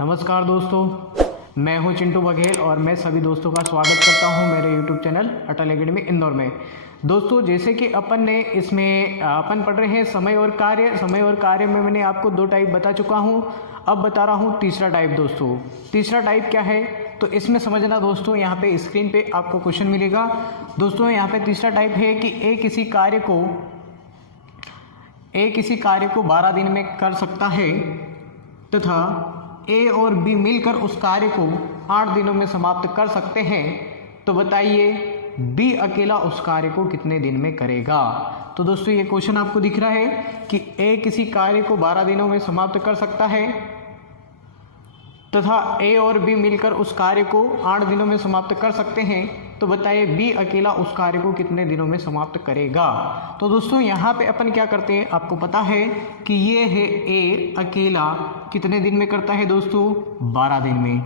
नमस्कार दोस्तों, मैं हूं चिंटू बघेल और मैं सभी दोस्तों का स्वागत करता हूं मेरे यूट्यूब चैनल अटल एकेडमी इंदौर में। दोस्तों, जैसे कि अपन ने इसमें अपन पढ़ रहे हैं समय और कार्य में मैंने आपको दो टाइप बता चुका हूं। अब बता रहा हूं तीसरा टाइप। दोस्तों, तीसरा टाइप क्या है तो इसमें समझना दोस्तों, यहाँ पे स्क्रीन पे आपको क्वेश्चन मिलेगा। दोस्तों, यहाँ पे तीसरा टाइप है कि ए किसी कार्य को 12 दिन में कर सकता है तथा ए और बी मिलकर उस कार्य को 8 दिनों में समाप्त कर सकते हैं। तो बताइए बी अकेला उस कार्य को कितने दिन में करेगा। तो दोस्तों, ये क्वेश्चन आपको दिख रहा है कि ए किसी कार्य को 12 दिनों में समाप्त कर सकता है तथा ए और बी मिलकर उस कार्य को 8 दिनों में समाप्त कर सकते हैं। तो बताइए बी अकेला उस कार्य को कितने दिनों में समाप्त करेगा। तो दोस्तों, यहाँ पे अपन क्या करते हैं, आपको पता है कि ये है ए अकेला कितने दिन में करता है दोस्तों, 12 दिन में,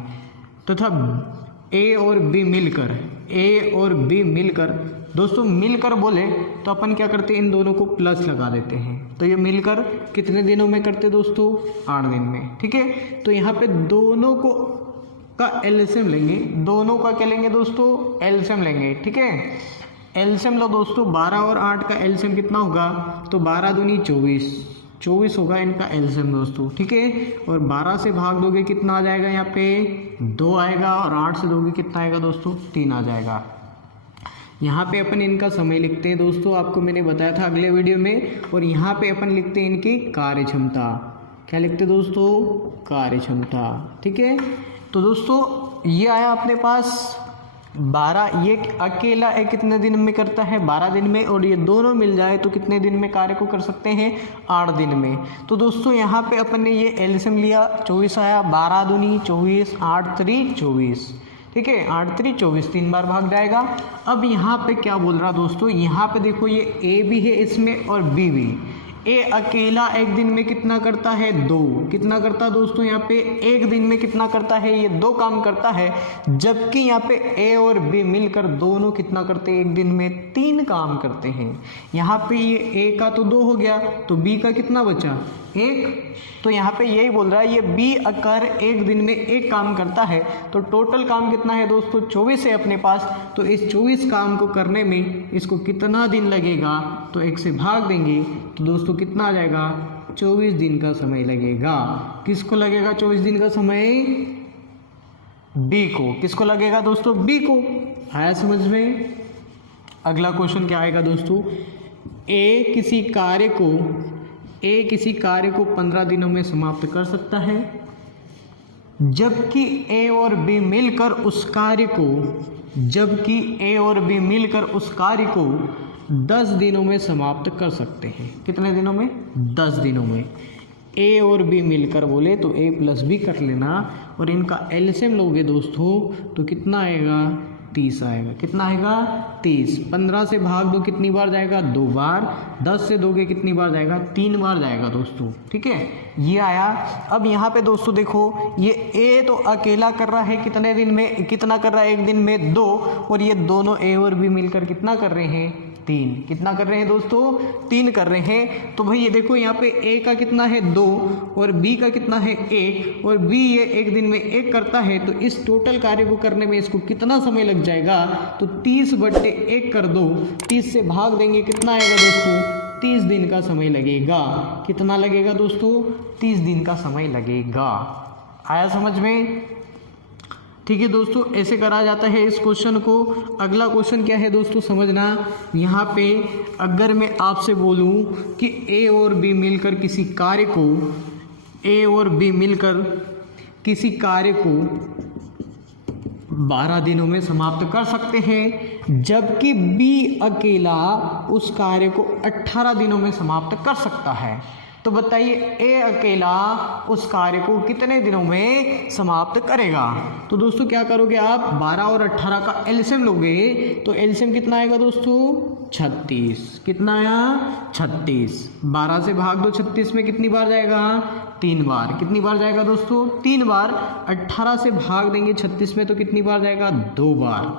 तथा ए और बी मिलकर दोस्तों मिलकर बोले तो अपन क्या करते हैं, इन दोनों को प्लस लगा देते हैं। तो ये मिलकर कितने दिनों में करते दोस्तों, 8 दिन में। ठीक है, तो यहाँ पे दोनों को का एलसीएम लेंगे। दोनों का क्या लेंगे दोस्तों, एलसीएम लेंगे। ठीक है, एलसीएम लो दोस्तों। 12 और 8 का एलसीएम कितना होगा, तो 12 दूनी 24 होगा इनका एलसीएम दोस्तों। ठीक है, और 12 से भाग दोगे कितना आ जाएगा, यहाँ पे 2 आएगा, और 8 से दोगे कितना आएगा दोस्तों, 3 आ जाएगा। यहाँ पे अपन इनका समय लिखते हैं दोस्तों, आपको मैंने बताया था अगले वीडियो में। और यहाँ पे अपन लिखते हैं इनकी कार्यक्षमता। क्या लिखते हैं दोस्तों, कार्यक्षमता। ठीक है, तो दोस्तों ये आया अपने पास 12। ये अकेला एक कितने दिन में करता है, 12 दिन में, और ये दोनों मिल जाए तो कितने दिन में कार्य को कर सकते हैं, 8 दिन में। तो दोस्तों यहाँ पे अपन ने ये एलसीएम लिया, 24 आया, 12 दूनी 24, 8 3 24। ठीक है, 8 3 24, 3 बार भाग जाएगा। अब यहाँ पे क्या बोल रहा दोस्तों, यहाँ पे देखो ये ए भी है इसमें और बी भी। ए अकेला एक दिन में कितना करता है, 2। कितना करता है दोस्तों, यहाँ पे एक दिन में कितना करता है, ये 2 काम करता है। जबकि यहाँ पे ए और बी मिलकर दोनों कितना करते हैं, एक दिन में 3 काम करते हैं। यहाँ पे ये ए का तो 2 हो गया, तो बी का कितना बचा, 1। तो यहाँ पे यही बोल रहा है ये बी अगर एक दिन में 1 काम करता है तो टोटल काम कितना है दोस्तों, 24 है अपने पास। तो इस 24 काम को करने में इसको कितना दिन लगेगा, तो 1 से भाग देंगे तो दोस्तों कितना आ जाएगा, 24 दिन का समय लगेगा। किसको लगेगा 24 दिन का समय, बी को। किसको लगेगा दोस्तों, बी को। आया समझ में। अगला क्वेश्चन क्या आएगा दोस्तों, ए किसी कार्य को 15 दिनों में समाप्त कर सकता है, जबकि ए और बी मिलकर उस कार्य को 10 दिनों में समाप्त कर सकते हैं। कितने दिनों में, 10 दिनों में। ए और बी मिलकर बोले तो ए प्लस बी कर लेना, और इनका एलसीएम लोगे दोस्तों तो कितना आएगा, 30 आएगा। कितना आएगा, 30। 15 से भाग दो कितनी बार जाएगा, 2 बार। 10 से दोगे कितनी बार जाएगा, 3 बार जाएगा दोस्तों। ठीक है, ये आया। अब यहाँ पे दोस्तों देखो, ये ए तो अकेला कर रहा है कितने दिन में, कितना कर रहा है, एक दिन में 2। और ये दोनों ए और बी मिलकर कितना कर रहे हैं, 3। कितना कर रहे हैं दोस्तों, 3 कर रहे हैं। तो भाई ये देखो, यहाँ पे ए का कितना है, 2, और बी का कितना है, 1, और बी ये एक दिन में 1 करता है। तो इस टोटल कार्य को करने में इसको कितना समय लग जाएगा, तो 30/1 कर दो। 30 से भाग देंगे कितना आएगा दोस्तों, 30 दिन का समय लगेगा। कितना लगेगा दोस्तों, 30 दिन का समय लगेगा। आया समझ में। ठीक है दोस्तों, ऐसे करा जाता है इस क्वेश्चन को। अगला क्वेश्चन क्या है दोस्तों, समझना। यहाँ पे अगर मैं आपसे बोलूँ कि ए और बी मिलकर किसी कार्य को 12 दिनों में समाप्त कर सकते हैं, जबकि बी अकेला उस कार्य को 18 दिनों में समाप्त कर सकता है। तो बताइए ए अकेला उस कार्य को कितने दिनों में समाप्त करेगा। तो दोस्तों क्या करोगे आप, 12 और 18 का एलसीएम लोगे तो एलसीएम कितना आएगा दोस्तों, 36। कितना आया, 36। 12 से भाग दो, 36 में कितनी बार जाएगा, 3 बार। कितनी बार जाएगा दोस्तों, 3 बार। 18 से भाग देंगे 36 में तो कितनी बार जाएगा, 2 बार।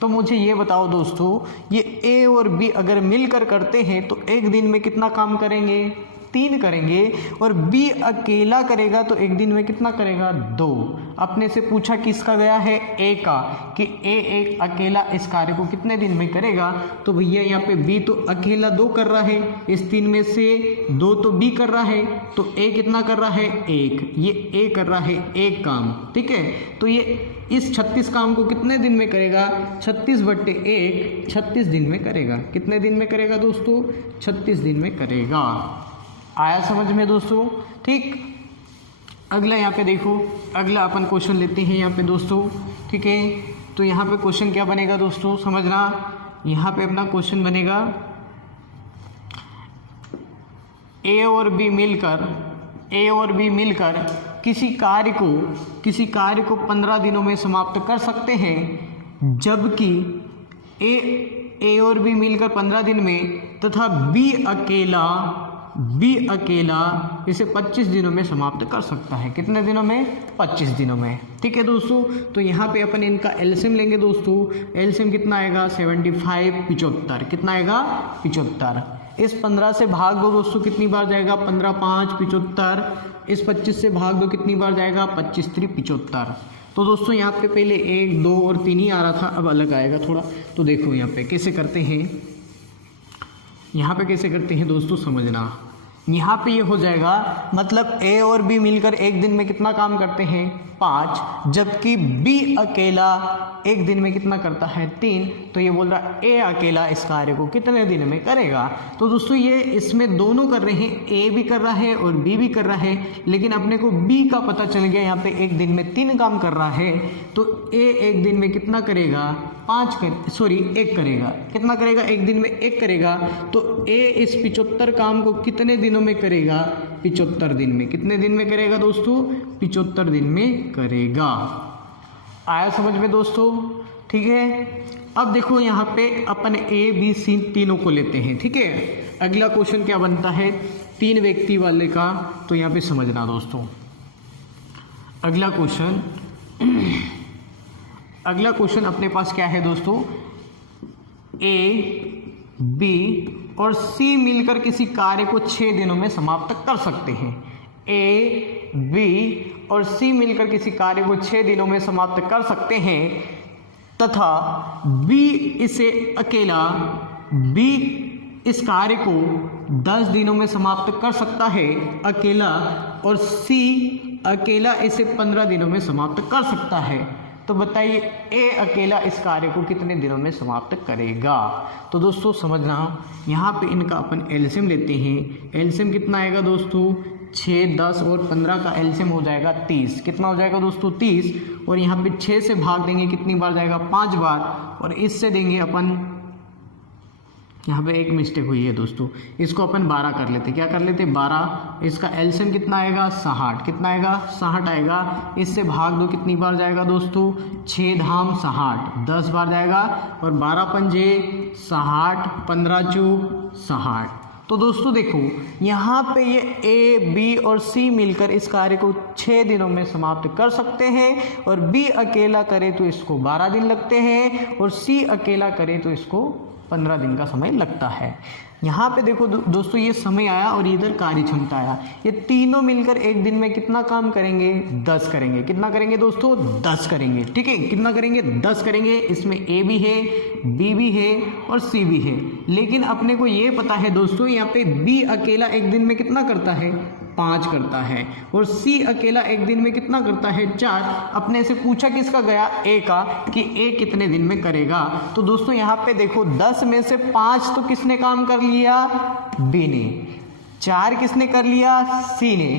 तो मुझे ये बताओ दोस्तों, ये ए और बी अगर मिलकर करते हैं तो एक दिन में कितना काम करेंगे, 3 करेंगे और बी अकेला करेगा तो एक दिन में कितना करेगा 2। अपने से पूछा किसका गया है ए का कि ए एक अकेला इस कार्य को कितने दिन में करेगा। तो भैया यहाँ पे बी तो अकेला 2 कर रहा है, इस 3 में से 2 तो बी कर रहा है, तो ए कितना कर रहा है 1, ये ए कर रहा है 1 काम, ठीक है। तो ये इस 36 काम को कितने दिन में करेगा 36/1 36 दिन में करेगा। कितने दिन में करेगा दोस्तों 36 दिन में करेगा। आया समझ में दोस्तों, ठीक। अगला यहाँ पे देखो, अगला अपन क्वेश्चन लेते हैं यहाँ पे दोस्तों, ठीक है। तो यहाँ पे क्वेश्चन क्या बनेगा दोस्तों समझना, यहाँ पे अपना क्वेश्चन बनेगा ए और बी मिलकर किसी कार्य को 15 दिनों में समाप्त कर सकते हैं, जबकि ए और बी मिलकर 15 दिन में तथा बी अकेला इसे 25 दिनों में समाप्त कर सकता है। कितने दिनों में 25 दिनों में, ठीक है दोस्तों। तो यहाँ पे अपन इनका एलसीएम लेंगे दोस्तों। एलसीएम कितना आएगा 75 75, कितना आएगा 75। इस 15 से भाग दो दोस्तों, कितनी बार जाएगा 15 5 75। इस 25 से भाग दो, कितनी बार जाएगा 25 3 75। तो दोस्तों यहाँ पे पहले 1 2 और 3 ही आ रहा था, अब अलग आएगा थोड़ा। तो देखो यहाँ पे कैसे करते हैं, यहाँ पे कैसे करते हैं दोस्तों समझना। यहाँ पे ये हो जाएगा, मतलब ए और बी मिलकर एक दिन में कितना काम करते हैं 5, जबकि बी अकेला एक दिन में कितना करता है 3। तो ये बोल रहा ए अकेला इस कार्य को कितने दिन में करेगा। तो दोस्तों ये इसमें दोनों कर रहे हैं, ए भी कर रहा है और बी भी कर रहा है, लेकिन अपने को बी का पता चल गया यहाँ पे एक दिन में 3 काम कर रहा है। तो ए एक दिन में कितना करेगा 1 करेगा। कितना करेगा एक दिन में 1 करेगा। तो ए इस 75 काम को कितने दिनों में करेगा 75 दिन में। कितने दिन में करेगा दोस्तों 75 दिन में करेगा। आया समझ में दोस्तों, ठीक है। अब देखो यहाँ पे अपन ए बी सी तीनों को लेते हैं, ठीक है। अगला क्वेश्चन क्या बनता है 3 व्यक्ति वाले का, तो यहाँ पे समझना दोस्तों। अगला क्वेश्चन अपने पास क्या है दोस्तों, ए बी और सी मिलकर किसी कार्य को 6 दिनों में समाप्त कर सकते हैं। ए बी और सी मिलकर किसी कार्य को 6 दिनों में समाप्त कर सकते हैं तथा बी इस कार्य को 10 दिनों में समाप्त कर सकता है अकेला, और सी अकेला इसे 15 दिनों में समाप्त कर सकता है। तो बताइए ए अकेला इस कार्य को कितने दिनों में समाप्त करेगा। तो दोस्तों समझना, यहाँ पे इनका अपन एलसीएम लेते हैं। एलसीएम कितना आएगा दोस्तों 6 10 और 15 का एलसीएम हो जाएगा 30। कितना हो जाएगा दोस्तों 30। और यहाँ पे 6 से भाग देंगे, कितनी बार जाएगा 5 बार। और इससे देंगे अपन, यहाँ पे एक मिस्टेक हुई है दोस्तों, इसको अपन 12 कर लेते। क्या कर लेते 12। इसका एलसीएम कितना आएगा 60। कितना आएगा 60 आएगा। इससे भाग दो, कितनी बार जाएगा दोस्तों 6 धाम 60 10 बार जाएगा। और 12 पंजे 60 15 चौक 60। तो दोस्तों देखो यहाँ पे ये ए बी और सी मिलकर इस कार्य को 6 दिनों में समाप्त कर सकते हैं, और बी अकेला करे तो इसको 12 दिन लगते हैं, और सी अकेला करे तो इसको 15 दिन का समय लगता है। यहाँ पे देखो दोस्तों, ये समय आया और इधर कार्य क्षमता आया। ये तीनों मिलकर एक दिन में कितना काम करेंगे 10 करेंगे। कितना करेंगे दोस्तों 10 करेंगे, ठीक है। कितना करेंगे 10 करेंगे। इसमें ए भी है, बी भी है और सी भी है। लेकिन अपने को ये पता है दोस्तों, यहाँ पे बी अकेला एक दिन में कितना करता है 5 करता है, और सी अकेला एक दिन में कितना करता है 4। अपने से पूछा किसका गया ए का कि ए कितने दिन में करेगा। तो दोस्तों यहाँ पे देखो 10 में से 5 तो किसने काम कर लिया बी ने, 4 किसने कर लिया सी ने।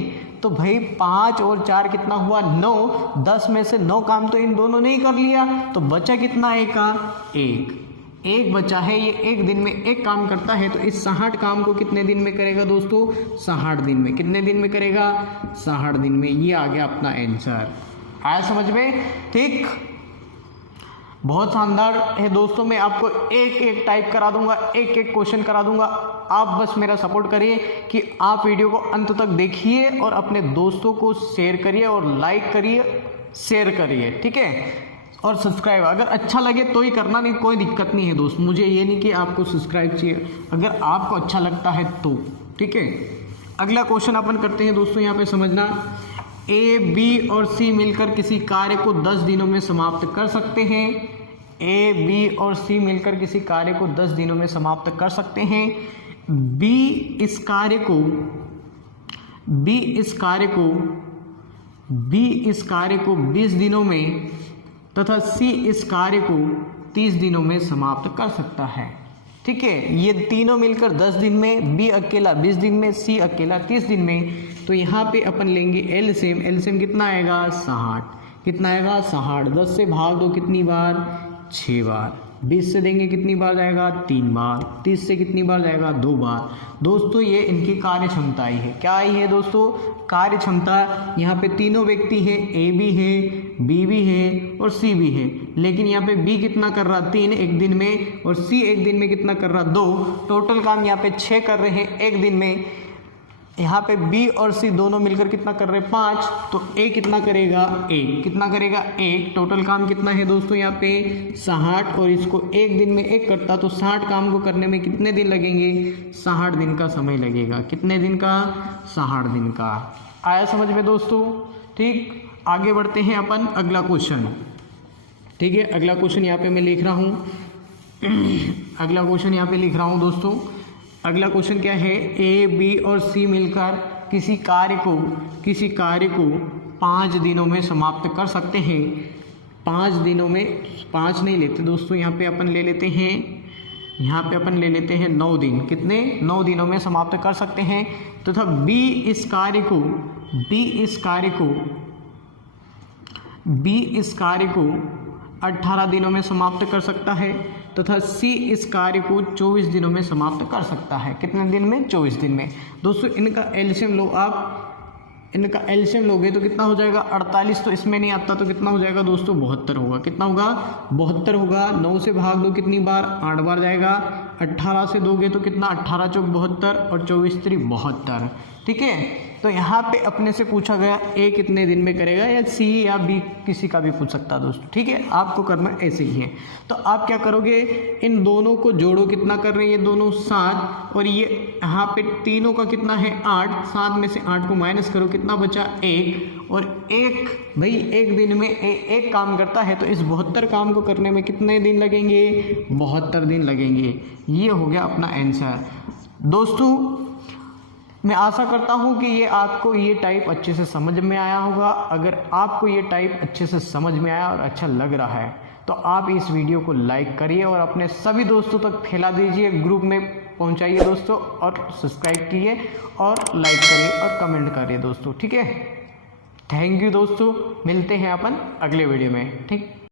तो भाई 5 और 4 कितना हुआ 9। 10 में से 9 काम तो इन दोनों ने ही कर लिया। तो बचा कितना ए का 1 बचा है। ये एक दिन में 1 काम करता है। तो इस 60 काम को कितने दिन में करेगा दोस्तों 60 दिन में। कितने दिन में करेगा 60 दिन में। ये आ गया अपना आंसर। आया समझ में, ठीक। बहुत शानदार है दोस्तों। मैं आपको एक टाइप करा दूंगा, एक क्वेश्चन करा दूंगा। आप बस मेरा सपोर्ट करिए कि आप वीडियो को अंत तक देखिए और अपने दोस्तों को शेयर करिए और लाइक करिए, शेयर करिए, ठीक है। और सब्सक्राइब अगर अच्छा लगे तो ही करना, नहीं कोई दिक्कत नहीं है दोस्त। मुझे ये नहीं कि आपको सब्सक्राइब चाहिए, अगर आपको अच्छा लगता है तो, ठीक है। अगला क्वेश्चन अपन करते हैं दोस्तों, यहाँ पे समझना, ए बी और सी मिलकर किसी कार्य को 10 दिनों में समाप्त कर सकते हैं। ए बी और सी मिलकर किसी कार्य को 10 दिनों में समाप्त कर सकते हैं। बी इस कार्य को 20 दिनों में तथा सी इस कार्य को 30 दिनों में समाप्त कर सकता है। ठीक है, ये तीनों मिलकर 10 दिन में, बी अकेला 20 दिन में, सी अकेला 30 दिन में। तो यहाँ पे अपन लेंगे एलसीएम। एलसीएम कितना आएगा? 60। कितना आएगा? 60। 10 से भाग दो कितनी बार? 6 बार। 20 से देंगे कितनी बार जाएगा? 3 बार। 30 से कितनी बार जाएगा? 2 बार। दोस्तों ये इनकी कार्य क्षमता आई है। क्या आई है दोस्तों? कार्य क्षमता। यहाँ पे तीनों व्यक्ति है, ए भी है, बी भी है और सी भी है। लेकिन यहाँ पे बी कितना कर रहा? 3 एक दिन में, और सी एक दिन में कितना कर रहा? 2। टोटल काम यहाँ पे 6 कर रहे हैं एक दिन में। यहाँ पे बी और सी दोनों मिलकर कितना कर रहे हैं? 5। तो ए कितना करेगा? 1। कितना करेगा? 1। टोटल काम कितना है दोस्तों यहाँ पे? 60। और इसको एक दिन में 1 करता, तो 60 काम को करने में कितने दिन लगेंगे? 60 दिन का समय लगेगा। कितने दिन का? 60 दिन का। आया समझ में दोस्तों? ठीक, आगे बढ़ते हैं अपन अगला क्वेश्चन। ठीक है, अगला क्वेश्चन यहाँ पे मैं लिख रहा हूँ अगला क्वेश्चन यहाँ पे लिख रहा हूँ दोस्तों। अगला क्वेश्चन क्या है? ए बी और सी मिलकर किसी कार्य को 5 दिनों में समाप्त कर सकते हैं। 5 दिनों में, 5 नहीं लेते दोस्तों, यहाँ पे अपन ले लेते हैं, यहाँ पे अपन ले लेते हैं 9 दिन। कितने? 9 दिनों में समाप्त कर सकते हैं। तथा बी इस कार्य को 18 दिनों में समाप्त कर सकता है। तथा सी इस कार्य को 24 दिनों में समाप्त कर सकता है। कितने दिन में? 24 दिन में। दोस्तों इनका एलसीएम लो आप, इनका एलसीएम लोगे तो कितना हो जाएगा? 48। तो इसमें नहीं आता, तो कितना हो जाएगा दोस्तों? 72 होगा। कितना होगा? 72 होगा। 9 से भाग दो कितनी बार? 8 बार जाएगा। 18 से दोगे तो कितना? 18 चौक 72 और 24 3 72। ठीक है, तो यहाँ पे अपने से पूछा गया ए कितने दिन में करेगा, या सी या बी, किसी का भी पूछ सकता है दोस्तों। ठीक है, आपको करना ऐसे ही है। तो आप क्या करोगे? इन दोनों को जोड़ो। कितना कर रहे हैं ये दोनों? 7। और ये यहाँ पे तीनों का कितना है? 8। 7 में से 8 को माइनस करो, कितना बचा? 1। और एक भाई एक दिन में एक काम करता है, तो इस 72 काम को करने में कितने दिन लगेंगे? 72 दिन लगेंगे। ये हो गया अपना आंसर। दोस्तों मैं आशा करता हूँ कि ये आपको ये टाइप अच्छे से समझ में आया होगा। अगर आपको ये टाइप अच्छे से समझ में आया और अच्छा लग रहा है, तो आप इस वीडियो को लाइक करिए और अपने सभी दोस्तों तक फैला दीजिए, ग्रुप में पहुँचाइए दोस्तों, और सब्सक्राइब कीजिए और लाइक करिए और कमेंट करिए दोस्तों। ठीक है, थैंक यू दोस्तों, मिलते हैं अपन अगले वीडियो में। ठीक।